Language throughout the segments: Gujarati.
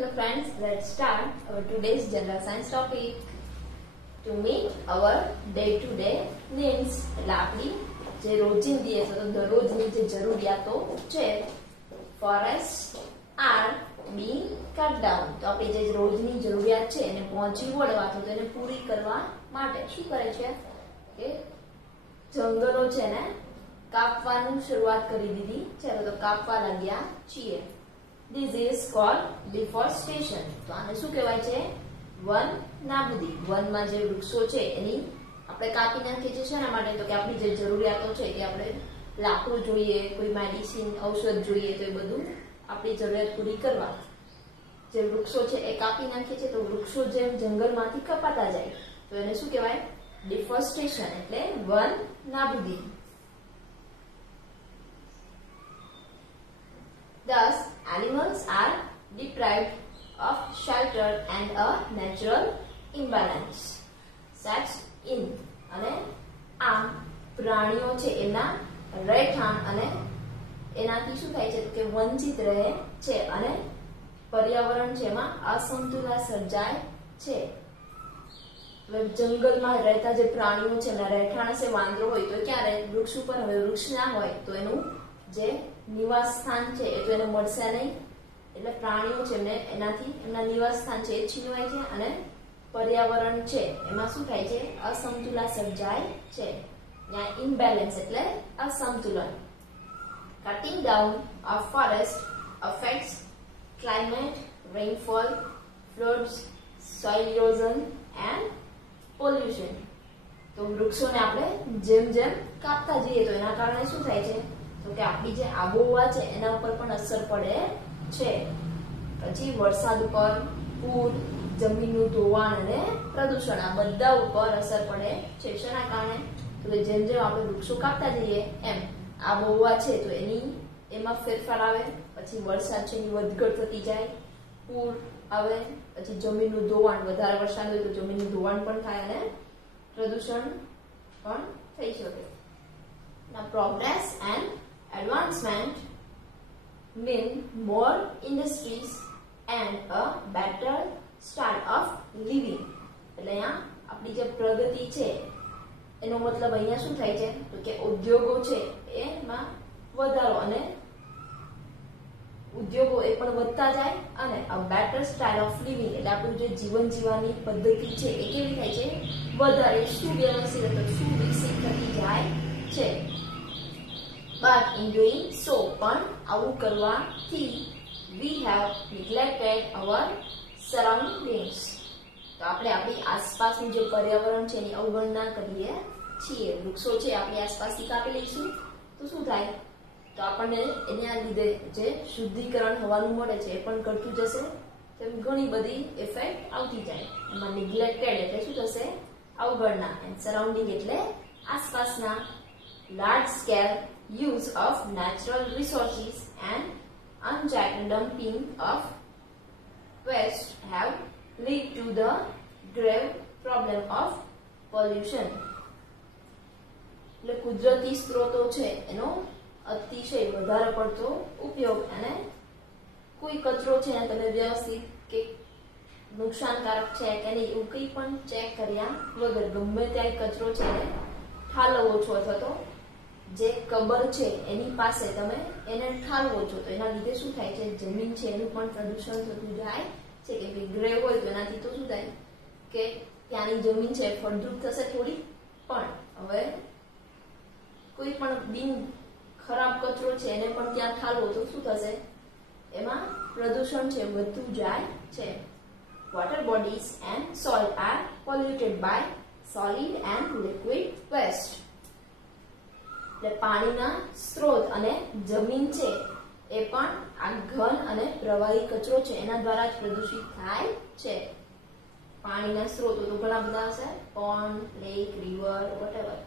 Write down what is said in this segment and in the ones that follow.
Hello friends, let's start our today's general science topic. To meet our day-to-day needs, એટલે આપણી જે રોજિંદી અથવા તો દરરોજની જે જરૂરિયાતો છે, forests are being cut down. તો આપણી જે રોજની જરૂરિયાત છે એને પહોંચી વળવા અથવા તો એને પૂરી કરવા માટે શું કરે છે કે જંગલો છે ને કાપવાનું શરૂઆત કરી દીધી છે, તો કાપવા લાગ્યા છીએ. This is called deforestation. તો આને શું કહેવાય છે? વન નાબૂદી. વનમાં જે વૃક્ષો છે એની આપણે કાપી નાખીએ છીએ શેના માટે? તો કે આપણી જે જરૂરિયાતો છે કે આપણે લાકડું જોઈએ, કોઈ મેડિસિન ઔષધ જોઈએ, તો એ બધું આપણી જરૂરિયાત પૂરી કરવા જે વૃક્ષો છે એ કાપી નાખીએ છીએ. તો વૃક્ષો જેમ જંગલમાંથી કપાતા જાય તો એને શું કહેવાય? deforestation, એટલે વન નાબૂદી. Thus, animals are deprived of shelter and a natural imbalance sets in. અને આમ પ્રાણીઓ છે એના રહેઠાણ અને એનાથી શું થાય છે કે વંચિત રહે છે અને પર્યાવરણ છે એમાં અસંતુલન સર્જાય છે. જંગલમાં રહેતા જે પ્રાણીઓ છે એના રહેઠાણ હશે, વાંદરો હોય તો ક્યાં રહે? વૃક્ષ ઉપર. હવે વૃક્ષ ના હોય તો એનું જે નિવાસ સ્થાન છે એ તો એને મળશે નહીં, એટલે પ્રાણીઓ છે એમને એનાથી એમના નિવાસ સ્થાન છે એ છીનવાય છે અને પર્યાવરણ છે એમાં શું થાય છે? અસંતુલન સર્જાય છે. ત્યાં ઇમ્બેલેન્સ એટલે અસંતુલન. Cutting down of forest affects climate, rainfall, floods, soil erosion and pollution. તો વૃક્ષોને આપણે જેમ જેમ કાપતા જઈએ તો એના કારણે શું થાય છે? તો કે આપણી જે આબોહવા છે એના ઉપર પણ અસર પડે છે. પછી વરસાદ ઉપર, પૂર, જમીનનું ધોવાણ અને પ્રદૂષણ, આ બધા ઉપર અસર પડે છે. શેના કારણે? તો કે જેમ જેમ આપણે વૃક્ષો કાપતા જઈએ એમ આબોહવા છે તો એમાં ફેરફાર આવે. પછી વરસાદ છે એની વધઘટ થતી જાય, પૂર આવે, પછી જમીનનું ધોવાણ, વધારે વરસાદ હોય તો જમીનનું ધોવાણ પણ થાય અને પ્રદૂષણ પણ થઈ શકે. Now progress and advancement mean more industries and a better standard of living. એટલે અહીંયા આપણી જે પ્રગતિ છે એનો મતલબ અહીંયા શું થાય છે? તો કે ઉદ્યોગો છે એમાં વધારો અને ઉદ્યોગો એ પણ વધતા જાય અને a better style of living એટલે આપણું જે જીવન જીવવાની પદ્ધતિ છે એ કેવી થાય છે? વધારે સુવ્યવસ્થિત અથવા સુવિકસિત થતી જાય છે. But in doing so, પણ આવું કરવાથી we have neglected our surroundings. તો આપણે આપણી આસપાસનું જે પર્યાવરણ છે એની અવગણના કરીએ છીએ. વૃક્ષો છે આપણી આસપાસથી કાપી લઈશું તો શું થાય? તો આપણને એના લીધે જે શુદ્ધિકરણ હવાનું મળે છે એ પણ ઘટતું જશે. તેમ ઘણી બધી ઇફેક્ટ આવતી જાય. એમાં નિગ્લેક્ટેડ એટલે શું થશે? અવગણના. એન્ડ સરાઉન્ડિંગ એટલે આસપાસના. large scale use of natural resources and unchecked dumping of waste have led to the grave problem of pollution. એટલે કુદરતી સ્ત્રોતો છે એનો અતિશય વધારે પડતો ઉપયોગ અને કોઈ કચરો છે એને તમે વ્યવસ્થિત કે નુકસાનકારક છે કે નહીં એવું કંઈ પણ ચેક કર્યા વગર ગમે ત્યાં કચરો છે એને ઠાલવો છો અથવા તો જે કબર છે એની પાસે તમે એને ઠાલવો છો તો એના લીધે શું થાય છે? જમીન છે એનું પણ પ્રદૂષણ થતું જાય છે. કે ગ્રેવ હોય તો એનાથી તો શું થાય કે ત્યાંની જમીન છે ફળદ્રુપ થશે થોડી, પણ હવે કોઈ પણ બિન ખરાબ કચરો છે એને પણ ત્યાં ઠાલવો તો શું થશે? એમાં પ્રદૂષણ છે વધતું જાય છે. Water bodies and soil are polluted by solid and liquid waste. એટલે પાણીના સ્ત્રોત અને જમીન છે એ પણ આ ઘન અને પ્રવાહી કચરો છે એના દ્વારા જ પ્રદૂષિત થાય છે. પાણીના સ્ત્રોતો તો ઘણા બધા હશે, pond, lake, river, whatever.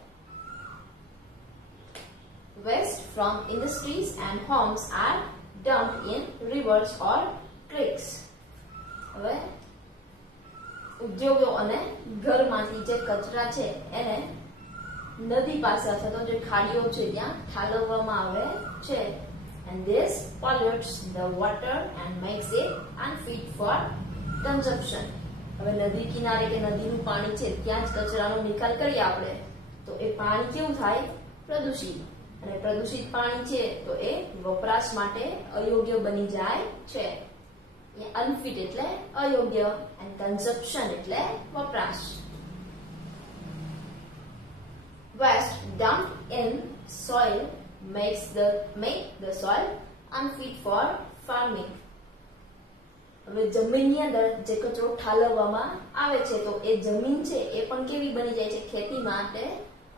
Waste from industries and homes are dumped in rivers or creeks. હવે ઉદ્યોગો અને ઘરમાંથી જે કચરા છે એને નદી પાસે અથવા તો જે ખાડીઓ છે ત્યાં ઠાલવવામાં આવે છે. and this pollutes the water and makes it unfit for consumption. હવે નદી કિનારે કે નદીનું પાણી છે ત્યાં જ કચરાનો નિકાલ કરીએ આપણે તો એ પાણી કેવું થાય પ્રદૂષિત અને પ્રદૂષિત પાણી છે તો એ વપરાશ માટે અયોગ્ય બની જાય છે. અનફિટ એટલે અયોગ્ય and consumption એટલે વપરાશ. Waste dumped in soil make the soil unfit for farming. હવે જમીનની અંદર જે કચરો ઠાલવવામાં આવે છે તો એ જમીન છે એ પણ કેવી બની જાય છે ખેતી માટે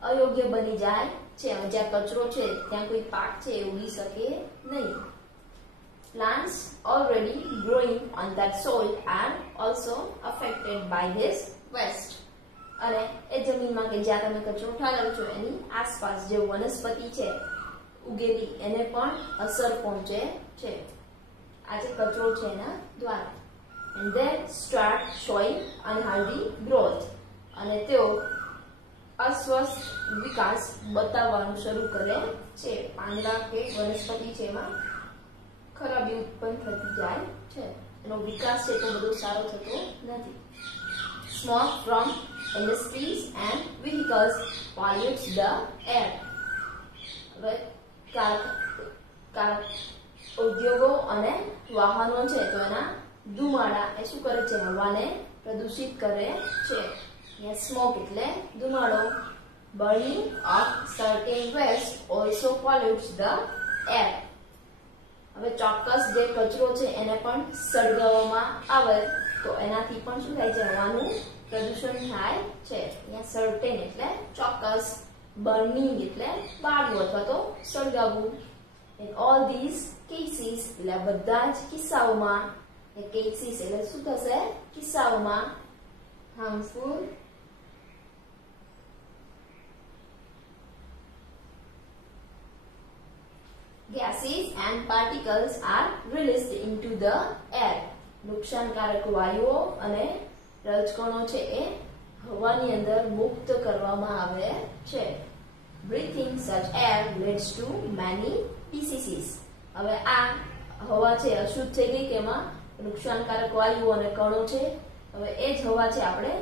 અયોગ્ય બની જાય છે અને જ્યાં કચરો છે ત્યાં કોઈ પાક છે એ ઉગી શકે નહીં. Plants already growing on that soil are also affected by this waste. અને એ જમીનમાં કે જ્યાં તમે કચરો ઠાલવો છો એની આસપાસ જે વનસ્પતિ છે ઉગેલી એને પણ અસર પહોંચે છે આ જે કચરો છે એના દ્વારા. And then start showing unhealthy growth. અને તેઓ અસ્વસ્થ વિકાસ બતાવવાનું શરૂ કરે છે. પાંદડા કે વનસ્પતિ છે એમાં ખરાબી ઉત્પન્ન થતી જાય છે એનો વિકાસ છે તો બધો સારો થતો નથી. Smoke from industries and vehicles pollutes the air. હવે ઉદ્યોગો અને વાહનો છે તો એના ધુમાડા એ શું કરે છે હવાને પ્રદૂષિત કરે છે. સ્મોક એટલે ધુમાડો. Burning of certain waste also pollutes the air. હવે ચોક્કસ જે કચરો છે એને પણ સળગાવવામાં આવે તો એનાથી પણ શું થાય છે હવાનું પ્રદૂષણ થાય છે. અહીંયા સર્ટેન એટલે ચોક્કસ, બર્નિંગ એટલે બાળવું અથવા તો સળગાવવું. In all these cases એટલે બધા જ કિસ્સાઓમાં એ કેસીસ એટલે શું થશે કિસ્સાઓમાં harmful gases and particles are released into the air. નુકસાનકારક વાયુઓ અને રજકણો છે એ હવાની અંદર મુક્ત કરવામાં આવે છે. Breathing such air leads to many diseases. હવે આ હવા છે અશુદ્ધ થઈ ગઈ કે એમાં નુકસાનકારક વાયુઓ અને કણો છે. હવે એ જ હવા છે આપણે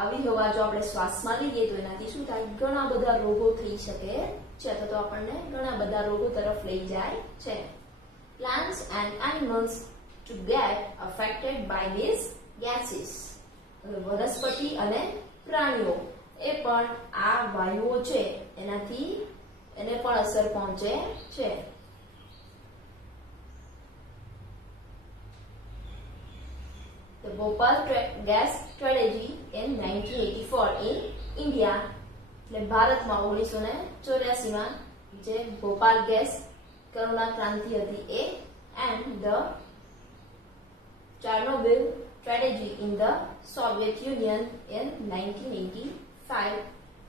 આવી હવા જો આપણે શ્વાસમાં લઈએ તો એનાથી શું થાય ઘણા બધા રોગો થઈ શકે છે અથવા તો આપણને ઘણા બધા રોગો તરફ લઈ જાય છે. Plants and animals to get affected by these gases. વનસ્પતિ અને પ્રાણીઓ એ પણ આ વાયુઓ છે એનાથી એને પણ અસર પહોંચે છે. The Bhopal gas tragedy in 1984 in India. એટલે ભારતમાં 1984 માં જે ભોપાલ ગેસ કરુણા ક્રાંતિ હતી એ and the Chernobyl tragedy in the Soviet Union in 1985.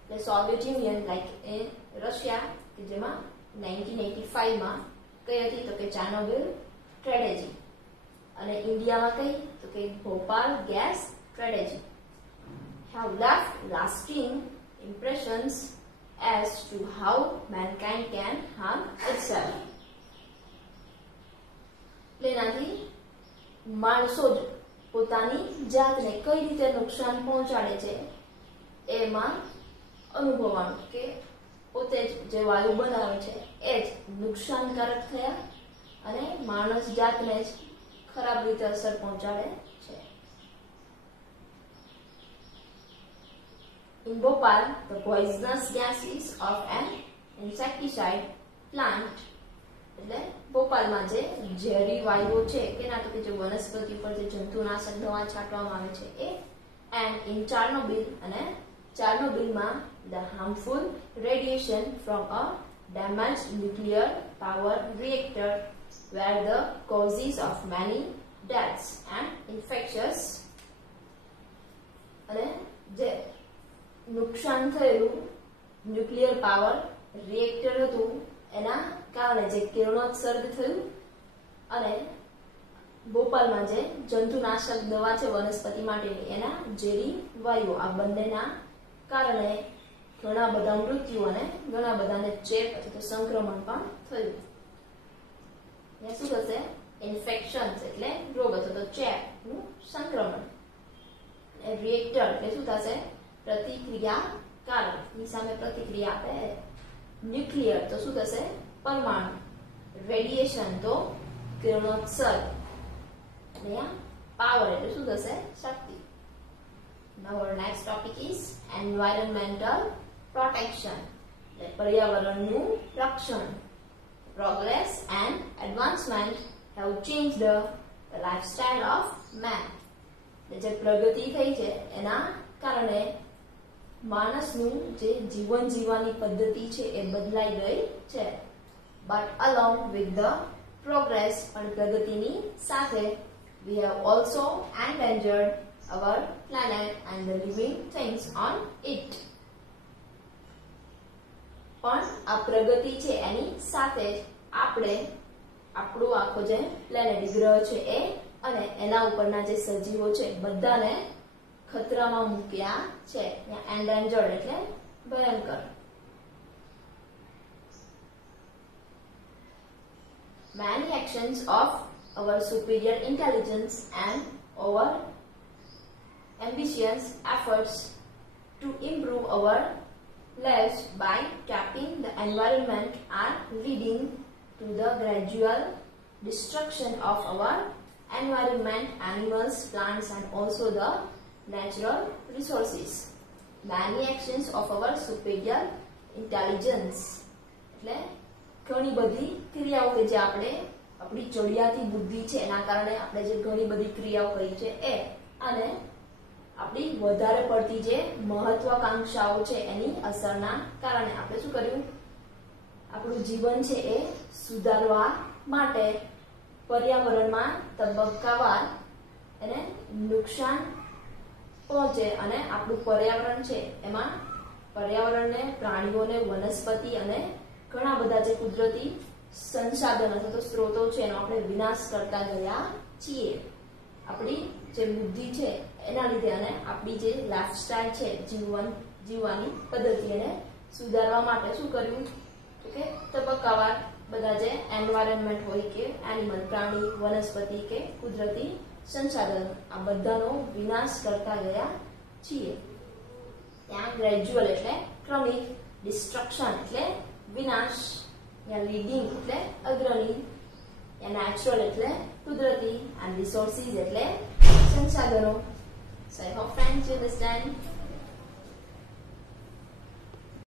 The Soviet Union like in Russia કે જેમાં 1985 માં કઈ હતી તો કે Chernobyl tragedy અને ઇન્ડિયામાં કઈ તો કે Bhopal gas tragedy have left lasting impressions as to how mankind can harm itself. એનાથી માણસો જ પોતાની જાતને કઈ રીતે નુકસાન પહોંચાડે છે એમાં અનુભવવાનું કે પોતે જ જે વાયુ બનાવે છે એ જ નુકસાનકારક થયા અને માણસ જાતને જ ખરાબ રીતે અસર પહોંચાડે છે. In Bhopal, the poisonous gases of an insecticide plant એટલે ભોપાલમાં જે ઝેરી વાયુઓ છે કેના તો કે જે વનસ્પતિ પર જે જંતુનાશક દવા છાંટવામાં આવે છે એ and in Chernobyl અને Chernobylમાં the harmful radiation from a damaged nuclear power reactor were the causes of many deaths and infectious. અને જે નુકસાન થયેલું ન્યુક્લિયર પાવર રિએક્ટર હતું એના કારણે જે કિરણોત્સર્ગ થયું અને ભોપાલમાં જે જંતુનાશક દવા છે વનસ્પતિ માટેની એના ઝેરી વાયુઓ આ બંનેના કારણે ઘણા બધા મૃત્યુ અને ઘણા બધાને ચેપ અથવા તો સંક્રમણ પણ થયું. ત્યાં શું થશે? ઇન્ફેક્શન એટલે રોગ અથવા તો ચેપનું સંક્રમણ. રિએક્ટર એટલે શું થશે? પ્રતિક્રિયાકારક ની સામે પ્રતિક્રિયા આપે. ન્યુક્લિયર તો શું થશે? પરમાણુ. રેડિયેશન તો કિરણોત્સર્ગ. અને પાવર એટલે શું થશે? શક્તિ. Now our next topic is environmental protection. પર્યાવરણનું રક્ષણ. Progress and advancement have changed the lifestyle of man. જે પ્રગતિ થઈ છે એના કારણે માણસનું જે જીવન જીવવાની પદ્ધતિ છે એ બદલાઈ ગઈ છે. But along with the progress, પણ પ્રગતિની સાથે we have also endangered our planet and the living things on it. પણ આ પ્રગતિ છે એની સાથે આપણે આપણું આખો જે પ્લેનેટ ગ્રહ છે એ અને એના ઉપરના જે સજીવો છે બધાને ખતરામાં મૂક્યા છે. એન્ડેન્જર્ડ એટલે ભયંકર. Many actions of our superior intelligence and our ambitious efforts to improve our lives by capping the environment are leading to the gradual destruction of our environment, animals, plants, and also the natural resources. Many actions of our superior intelligence એટલે ઘણી બધી ક્રિયાઓ કે જે આપણે આપણી ચડિયાતી બુદ્ધિ છે એના કારણે આપણે જે ઘણી બધી ક્રિયાઓ કરી છે એ અને આપણી વધારે પડતી જે મહત્વાકાંક્ષાઓ છે એની અસરના કારણે આપણે શું કર્યું? આપણું જીવન છે એ સુધારવા માટે પર્યાવરણમાં તબક્કાવાર એને નુકસાન પહોંચે અને આપણું પર્યાવરણ છે એમાં પર્યાવરણને, પ્રાણીઓને, વનસ્પતિ અને ઘણા બધા જે કુદરતી સંસાધનો અથવા તો સ્ત્રોતો છે એનો આપણે વિનાશ કરતા ગયા છીએ. આપણી જે બુદ્ધિ છે એના લીધે અને આપણી જે લાઈફસ્ટાઈલ છે જીવવાની પદ્ધતિ એને સુધારવા માટે શું કર્યું? તો કે તબક્કાવાર બધા જે એન્વાયરમેન્ટ હોય કે એનિમલ, પ્રાણી, વનસ્પતિ કે કુદરતી સંસાધનો આ બધાનો વિનાશ કરતા ગયા છીએ. ત્યાં ગ્રેજ્યુઅલ એટલે ક્રમિક, ડિસ્ટ્રક્શન એટલે વિનાશ, ત્યાં લીડિંગ એટલે અગ્રણી, ત્યાં નેચરલ એટલે કુદરતી, and resources એટલે સંસાધનો. So I hope friends you understand.